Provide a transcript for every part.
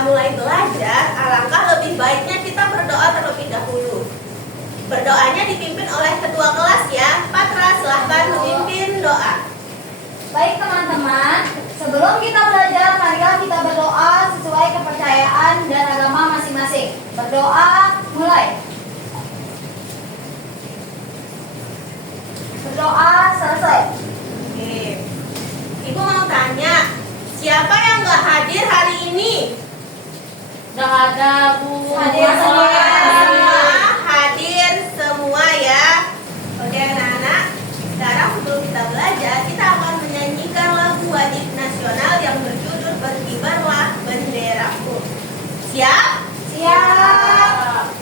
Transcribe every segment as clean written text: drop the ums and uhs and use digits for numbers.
kita mulai belajar, alangkah lebih baiknya kita berdoa terlebih dahulu. Berdoanya dipimpin oleh ketua kelas ya. Patra, silahkan memimpin doa. Baik teman-teman, sebelum kita belajar, marilah kita berdoa sesuai kepercayaan dan agama masing-masing. Berdoa, mulai. Berdoa, selesai. Oke. Ibu mau tanya, siapa yang nggak hadir hari ini? Nggak ada, Bu. Hadir semua. Hadir semua ya. Oke anak-anak, sekarang sebelum kita belajar, kita akan menyanyikan lagu wajib nasional yang berjudul Berkibarlah Benderaku. Siap? Siap.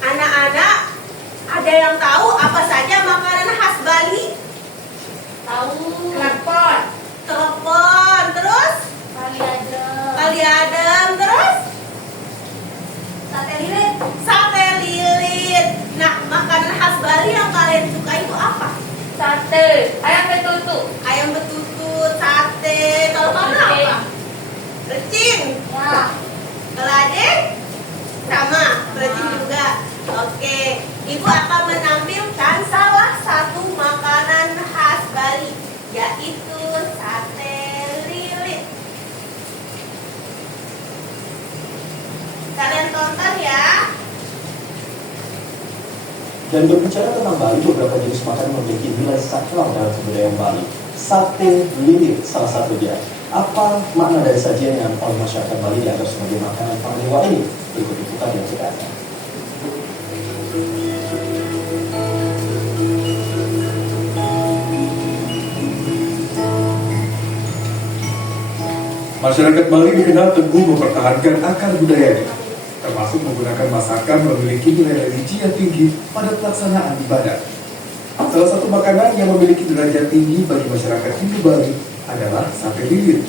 Anak-anak, ada yang tahu apa saja makanan khas Bali? Tahu. Klepon. Telepon, terus kali adem, terus Sate lilit. sate lilit. Nah, makanan khas Bali yang kalian suka itu apa? Sate. Ayam betutu. Ayam betutu, sate. Kalau kamu apa? Recing. Ya. Kalau adik? Sama, recing juga. Oke, Ibu akan menampilkan salah satu makanan khas Bali, yaitu sate lilit. Kalian tonton ya. Dan berbicara tentang Bali, beberapa jenis makanan memiliki nilai sakral dalam kebudayaan Bali. Sate lilit salah satunya. Apa makna dari sajian yang oleh masyarakat Bali dianggap sebagai makanan pandewa ini? Berikut liputan yang kita akan. Masyarakat Bali dikenal teguh mempertahankan akar budayanya, termasuk menggunakan masakan memiliki nilai religi yang tinggi pada pelaksanaan ibadah. Salah satu makanan yang memiliki derajat tinggi bagi masyarakat Hindu Bali adalah sate lilit.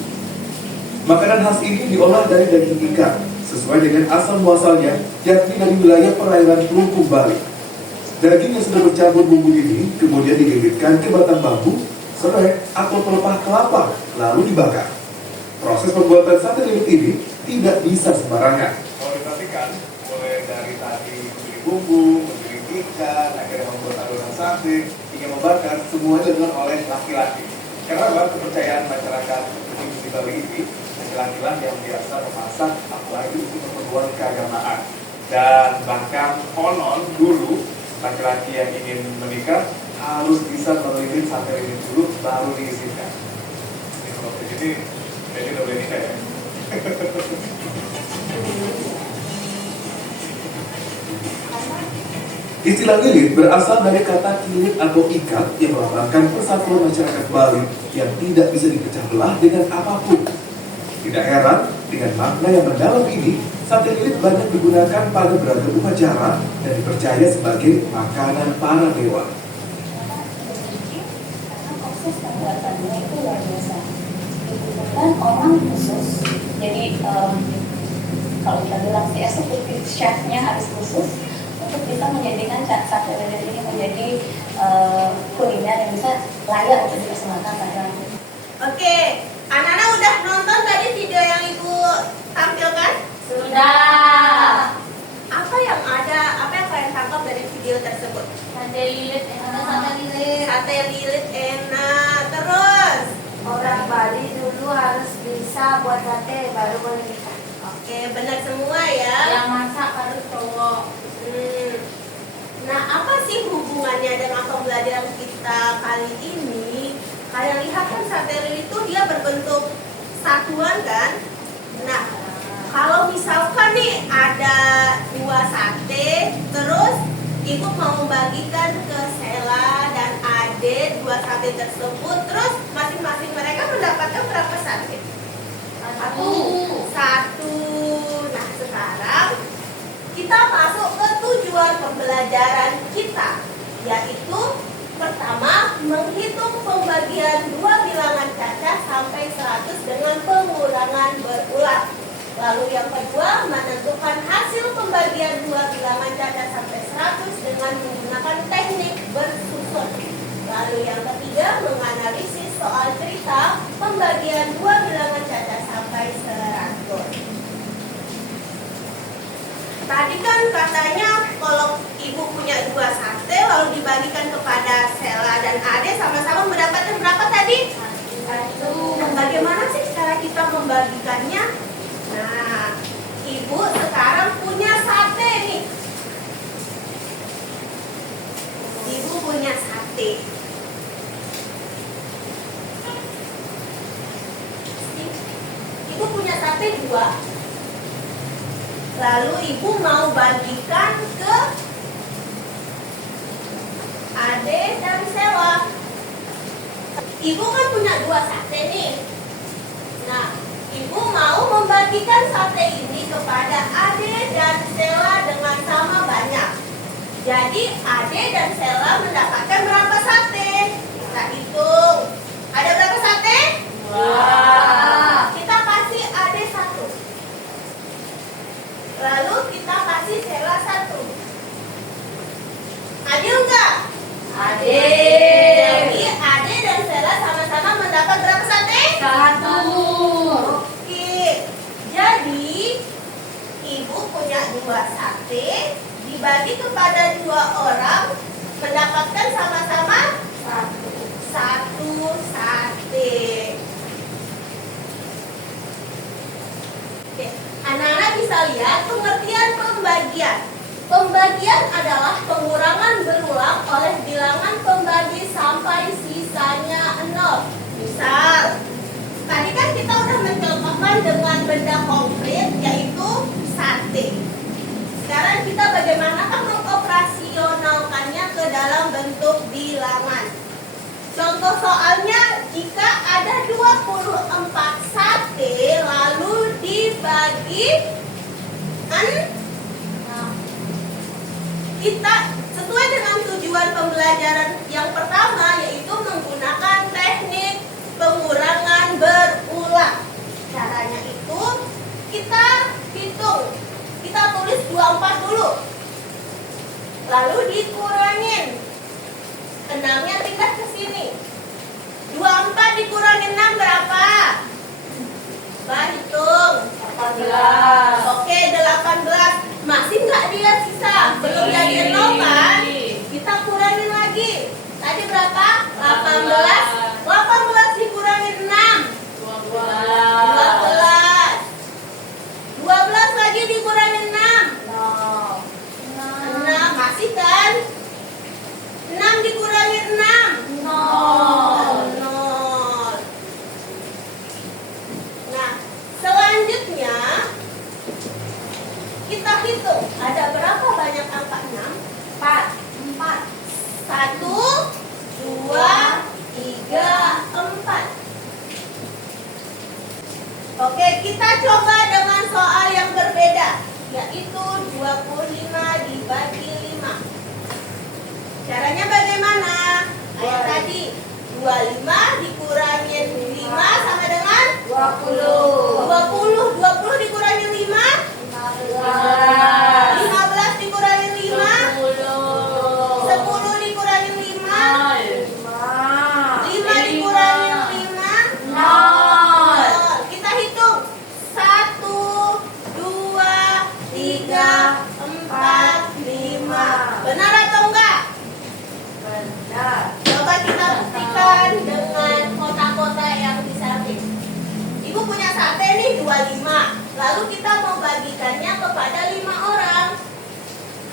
Makanan khas ini diolah dari daging ikan, sesuai dengan asal muasalnya, yakni dari wilayah perairan Kelungkung Bali. Daging yang sudah bercampur bumbu ini kemudian dililitkan ke batang bambu, serai, atau pelepah kelapa, lalu dibakar. Proses pembuatan sate lilit ini tidak bisa sembarangan. Kalau diperhatikan, mulai dari tadi memilih bumbu, memilih ikan, akhirnya membuat adonan sate, hingga membakar, semuanya dilakukan oleh laki-laki. Karena kepercayaan masyarakat di Bali ini, laki-laki yang biasa memasak, apalagi untuk keperluan keagamaan. Dan bahkan konon dulu, laki-laki yang ingin menikah harus bisa melilit sate lilit dulu, baru diizinkan. Ini kalau begini, jadi udah boleh nikah ya. Istilah lilit berasal dari kata kilit atau ikat yang melambangkan persatuan masyarakat Bali yang tidak bisa dipecah belah dengan apapun. Tidak heran, dengan makna yang mendalam ini, sate lilit banyak digunakan pada beragam upacara dan dipercaya sebagai makanan para dewa. Karena proses pembuatannya itu luar biasa. Dibutuhkan orang khusus. Jadi kalau kita bilang si eksekutif chefnya harus khusus untuk bisa menjadikan sate lilit ini menjadi kuliner yang bisa layak untuk dipersembahkan pada. Oke, anak-anak udah nonton tadi video yang Ibu tampilkan? Sudah. Apa yang kalian tangkap dari video tersebut? Sate lilit enak. Sate lilit. Sate lilit enak. Terus? Orang Bali dulu harus bisa buat sate baru boleh nikah. Oke. Oke, benar semua ya. Yang masak harus cowok. Nah, apa sih hubungannya dengan pembelajaran kita kali ini? Kalian lihat kan sate lilin itu dia berbentuk satuan kan? Nah, kalau misalkan nih ada 2 sate, terus ibu mau membagikan ke Sela dan Ade 2 sate tersebut, terus masing-masing mereka mendapatkan berapa sate? Satu. Nah, sekarang kita masuk ke tujuan pembelajaran kita, yaitu pertama, menghitung pembagian 2 bilangan cacah sampai 100 dengan pengurangan berulang. Lalu yang kedua, menentukan hasil pembagian 2 bilangan cacah sampai 100 dengan menggunakan teknik bersusun. Lalu yang ketiga, menganalisis soal cerita pembagian 2 bilangan cacah sampai 100. Tadi kan katanya kalau ibu punya 2 sate lalu dibagikan kepada Sela dan Ade sama-sama mendapatkan berapa tadi? 1. Bagaimana sih cara kita membagikannya? Nah, ibu sekarang punya sate nih. Ibu punya sate. Ibu punya sate 2. Lalu ibu mau bagikan ke Ade dan Sela. Ibu kan punya 2 sate nih. Nah, ibu mau membagikan sate ini kepada Ade dan Sela dengan sama banyak. Jadi Ade dan Sela mendapatkan berapa sate? Kita hitung. Ada berapa sate? 2. Kita kasih Ade 1. Lalu kita kasih Sela 1. Adil nggak? Adil. Jadi Ade dan Sela sama-sama mendapat berapa sate? 1. Oke. Jadi ibu punya 2 sate, dibagi kepada 2 orang, mendapatkan sama-sama 1 sate. Oke. Anak-anak bisa lihat pengertian pembagian. Pembagian adalah pengurangan berulang oleh bilangan pembagi sampai sisanya 0. Misal, tadi kan kita udah mencontohkan dengan benda konkret yaitu sate. Sekarang kita bagaimanakah mengoperasionalkannya ke dalam bentuk bilangan? Contoh soalnya, jika ada 24 sate lalu dibagi 6, kita sesuai dengan tujuan pembelajaran yang pertama, yaitu menggunakan teknik pengurangan berulang. Caranya itu kita hitung, kita tulis 24 dulu, lalu dikurangin 6-nya pindah ke sini. 24 dikurangin 6 berapa? Coba hitung. 18. Oke, 18. Masih nggak dia sisa? Belum jadi 0 kan? Kita kurangin lagi. Tadi berapa? 18. 18 dikurangin 6. 12. 12 lagi dikurangin 6. 6. Masih kan? 6 dikurangin 6. 0. Nah, selanjutnya kita hitung ada berapa banyak angka 6? 4. 1, 2, 3, 4. Oke, kita coba dengan soal yang berbeda, yaitu 25 dibagi 5. Caranya bagaimana? Kayak tadi, 25 dikurangin 5 sama dengan 20. 20 dikurangin 5? 15 dikurangin 5? 10 dikurangin 5? 5 dikurangin 5? 0. Kita hitung 1, 2, 3, 4, 5. Benar atau enggak? Benar. Coba kita buktikan dengan kota-kota yang di samping. Ibu punya sate nih 25. Lalu kita membagikannya kepada 5 orang.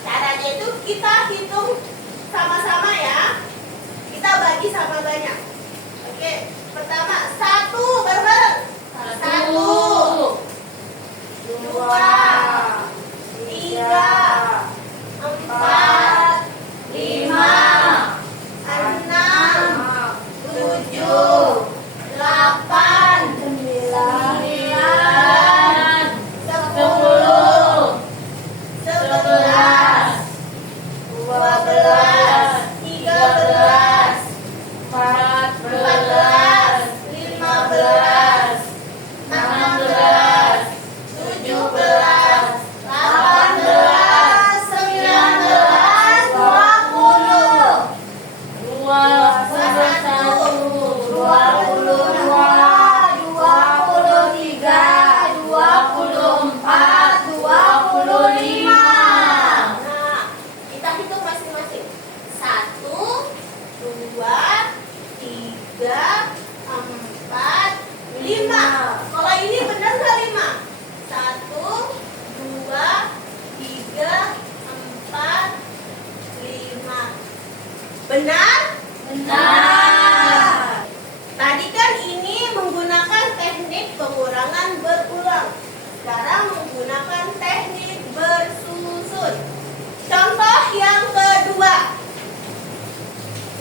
Caranya itu kita hitung sama-sama ya. Kita bagi sama banyak. Oke, pertama 1 bareng-bareng. 1, 2, 3, 4, 5, 6, 7, 8, 9, 10, 11, 12, 13, 14, 15, 16, 17, 18, 19, 20, 25. Nah, kita hitung masing-masing. 1, 2, 3, 4, 5. Kalau ini benar nggak 5? 1, 2, 3, 4, 5. Benar? Benar. Tadi kan ini menggunakan teknik pengurangan berulang. Sekarang menggunakan teknik bersusun. Contoh yang kedua,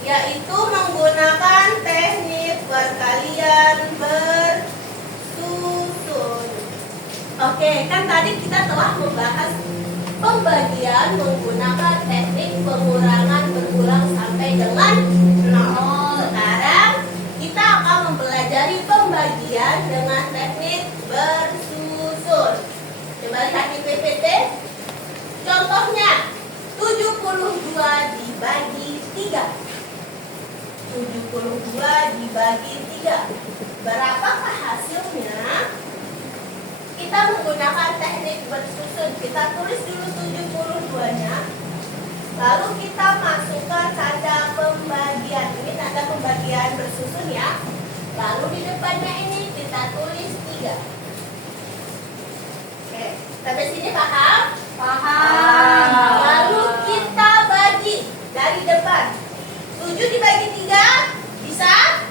yaitu menggunakan teknik perkalian bersusun. Oke, kan tadi kita telah membahas pembagian menggunakan teknik pengurangan berulang sampai dengan 0. Sekarang kita akan mempelajari pembagian dengan teknik bersusun. Coba lihat di PPT. Contohnya 72 dibagi 3. 72 dibagi 3. Berapakah hasilnya? Kita menggunakan teknik bersusun. Kita tulis dulu 72-nya. Lalu kita masukkan tanda pembagian. Ini tanda pembagian bersusun ya. Lalu di depannya ini kita tulis 3. Oke, sampai sini paham? Paham. Lalu kita bagi dari depan. 7 dibagi 3 bisa?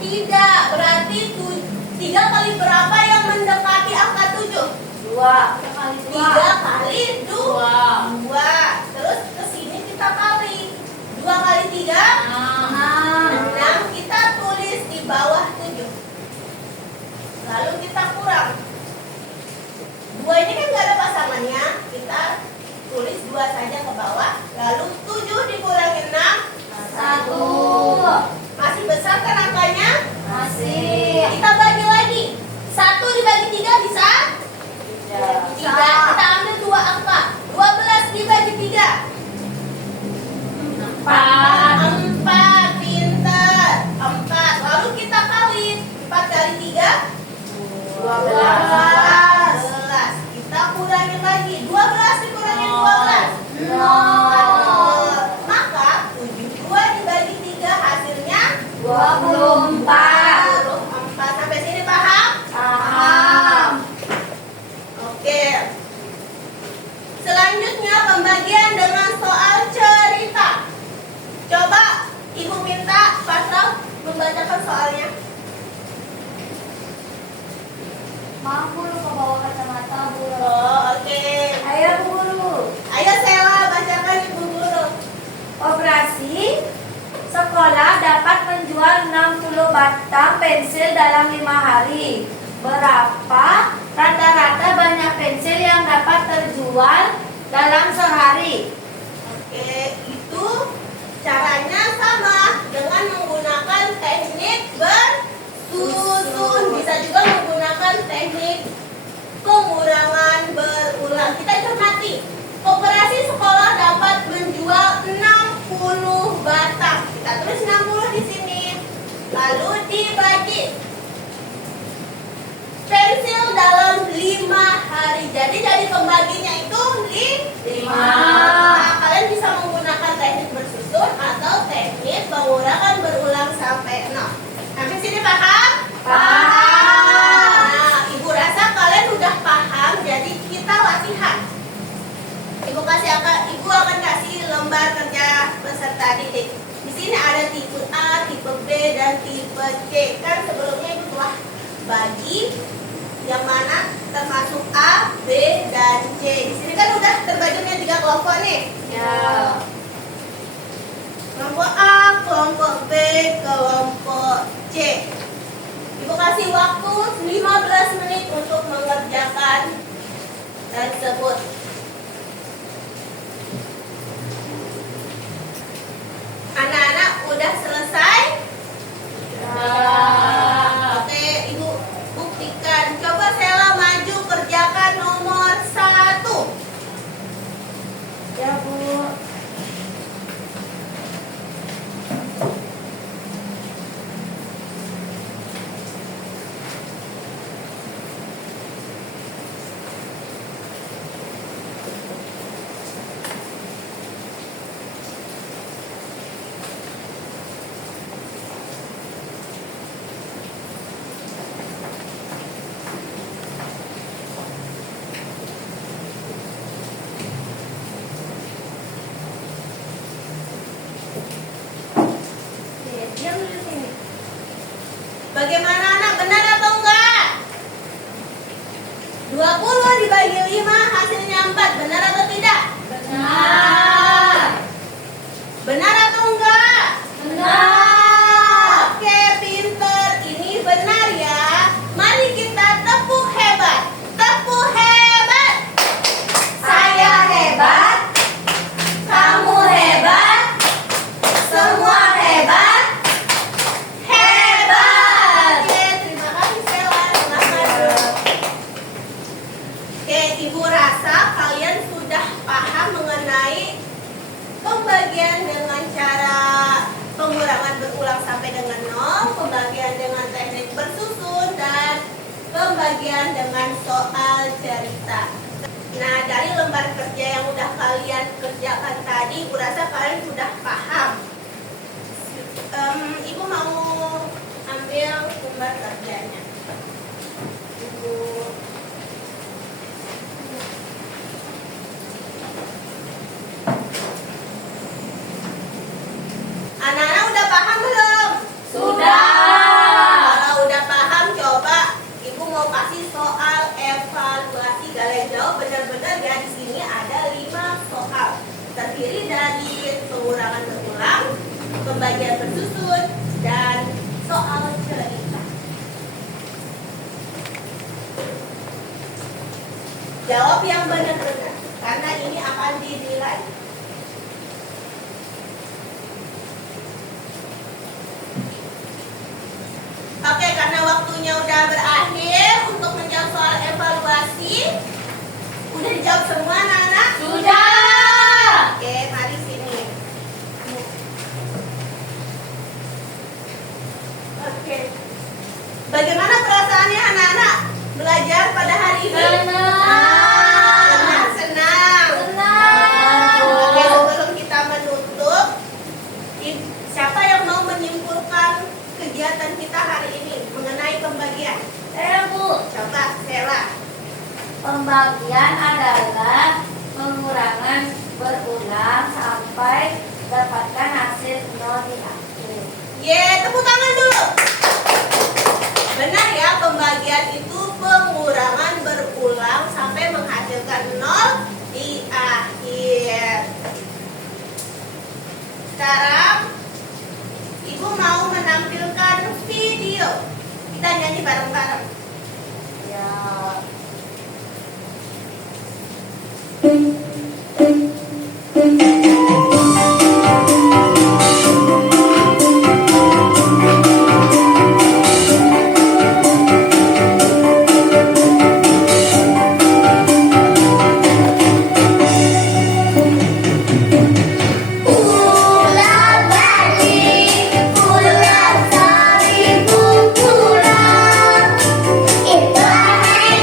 Tidak. Berarti 3 kali berapa yang mendekati angka 7? 2. 3 kali 2. Terus ke sini kita kali. 2 kali 3? 6. Kita tulis di bawah 7. Lalu kita kurang. 2 ini kan nggak ada pasangannya. Kita tulis 2 saja ke bawah. Lalu 7 dikurangi 6. 1. Masih besar kan angkanya? Masih. Kita bagi lagi. 1 dibagi 3 bisa? Tidak. Kita ambil 2 angka. 12 dibagi 3. 4. Pintar. 4. Lalu kita kali. 4 kali 3? 12. Kita kurangi lagi. 12 dikurangi 12. 0. Maka 72 dibagi 3 hasilnya 24. 24. Sampai sini paham? Paham. Oke. Selanjutnya pembagian dengan soal cerita. Coba Ibu minta Pasal membacakan soalnya. Maaf Bu, lupa bawa kacamata Bu. Oh, oke. Ayo Bu Guru. Ayo Sela bacakan Ibu Guru. Operasi sekolah dapat menjual 60 batang pensil dalam 5 hari. Berapa rata-rata banyak pensil yang dapat terjual dalam sehari? Oke, itu caranya sama dengan menggunakan teknik bersusun. Bisa juga menggunakan teknik pengurangan berulang. Kita cermati. Koperasi sekolah dapat menjual 60 batang. Kita tulis 60 di sini. Lalu dibagi. Pensil dalam 5 hari. Jadi dari pembaginya itu 5. Nah, kalian bisa menggunakan teknik bersusun atau teknik pengurangan berulang sampai 0. Sampai sini paham? Paham. Nah, Ibu rasa tipe C. Kan sebelumnya itu telah bagi yang mana termasuk A, B, dan C. Di sini kan udah terbagi menjadi 3 kelompok nih. Ya. Kelompok A, kelompok B, kelompok C. Ibu kasih waktu 15 menit untuk mengerjakan tersebut. Anak-anak udah selesai? Oke, Ibu buktikan. Coba Sela maju kerjakan nomor 1. Ya, Bu. Oke, diam di sini. Bagaimana anak, benar atau enggak? 20 dibagi 5 hasilnya 4, benar atau tidak? Benar. Benar atau enggak? Benar. Oke, pinter. Ini benar ya. Mari kita tepuk hebat. Tepuk hebat. Saya hebat. Kamu hebat. Semua hebat. Hebat. Oke, terima kasih Sela. Selamat. Oke, Ibu rasa kalian sudah paham mengenai pembagian dengan cara pengurangan berulang sampai dengan 0, pembagian dengan teknik bersusun, dan pembagian dengan soal cerita. Nah, dari lembar kerja yang udah kalian kerjakan tadi, Ibu rasa kalian sudah paham. Ibu mau ambil lembar kerjanya. Ibu Anak-anak udah paham belum? Sudah. Kalau udah paham, coba Ibu mau kasih soal evaluasi. Kalian jawab benar-benar ya. Di sini ada 5 soal. Terdiri dari pengurangan berulang, pembagian bersusun, dan soal cerita. Jawab yang benar-benar, karena ini akan dinilai. Oke, karena waktunya udah berakhir untuk menjawab soal evaluasi. Udah dijawab semua anak-anak? Sudah. Oke, mari sini. Oke. Bagaimana perasaannya anak-anak belajar pada hari ini? Senang. Senang. Senang. Oke, sebelum kita menutup, siapa yang mau menyimpulkan kegiatan kita hari ini mengenai pembagian? Saya, Bu. Coba, Sela. Pembagian adalah pengurangan berulang sampai dapatkan hasil 0 di akhir. Tepuk tangan dulu. Benar ya, pembagian itu pengurangan berulang sampai menghasilkan 0 di akhir. Sekarang Ibu mau menampilkan video. Kita nyanyi bareng-bareng. Ya. Ulang balik, ulang seribu pulang. Itulah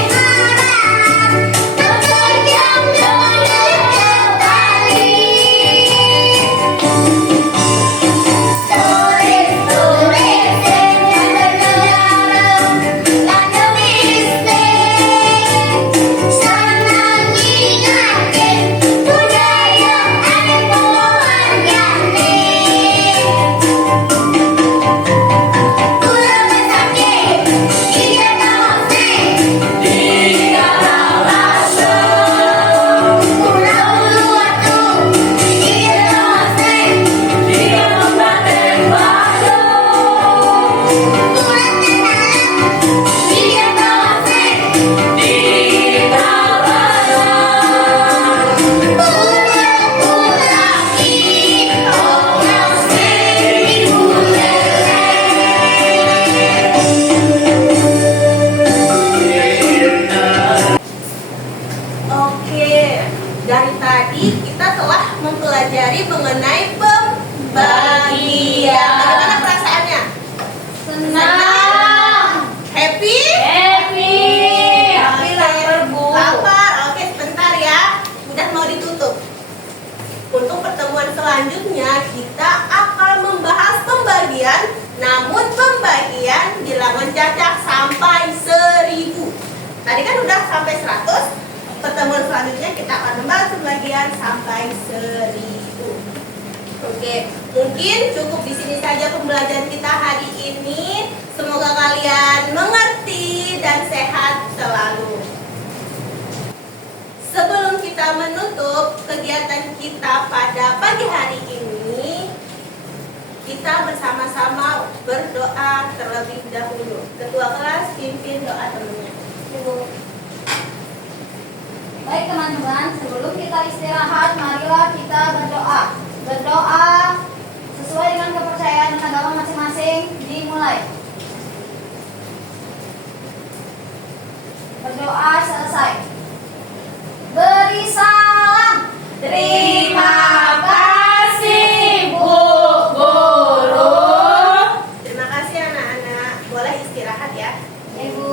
Dari tadi kita telah mempelajari mengenai pembagian. Bagaimana perasaannya? Senang. Happy? Happy. Happy Lapar, Bu. Lapar. Oke, sebentar ya. Udah mau ditutup. Untuk pertemuan selanjutnya kita akan membahas pembagian, namun pembagian bilangan cacak sampai 1000. Tadi kan udah sampai 100. Pertemuan selanjutnya kita akan membahas pembagian sampai 1000. Oke, mungkin cukup di sini saja pembelajaran kita hari ini. Semoga kalian mengerti dan sehat selalu. Sebelum kita menutup kegiatan kita pada pagi hari ini, kita bersama-sama berdoa terlebih dahulu. Ketua kelas pimpin doa temannya. Baik teman-teman, sebelum kita istirahat, marilah kita berdoa. Berdoa sesuai dengan kepercayaan dan agama masing-masing. Dimulai. Berdoa selesai. Beri salam. Terima kasih, Bu Guru. Terima kasih anak-anak. Boleh istirahat ya. Ibu.